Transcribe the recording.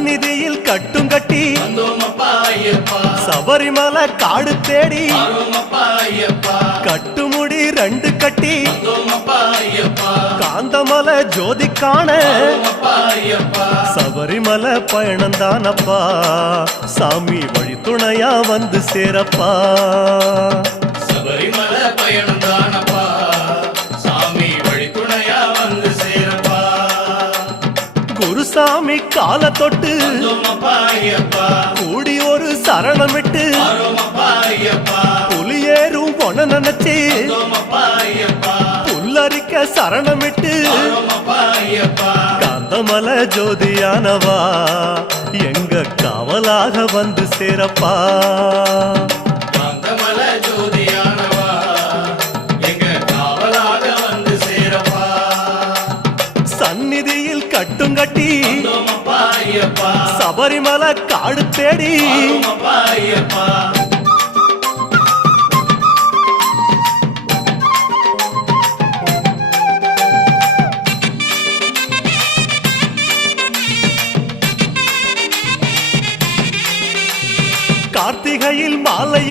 சந்நிதியில் கட்டும் கட்டி சபரிமலை காடு தேடி கட்டுமுடி 2 கட்டி காந்தமலை ஜோதி காண சபரிமலை பயணந்தானப்பா சாமி வழி துணையா வந்து சேரப்பா சபரிமலை பயணந்தானப்பா சாமி வழி துணையா வந்து சேரப்பா குருசாமி கால தொட்டு கூடி ஒரு சரணமிட்டு புலியேறும் பொன நினைச்சு புல்லரிக்க சரணமிட்டு காந்தமலை ஜோதியானவா எங்க காவலாக வந்து சேரப்பா காந்தமலை ஜோதியானவா எங்க காவலாக வந்து சேரப்பா சந்நிதியில் கட்டும் கட்டி சபரிமலை காடு தேடி கார்த்திகையில் மாலை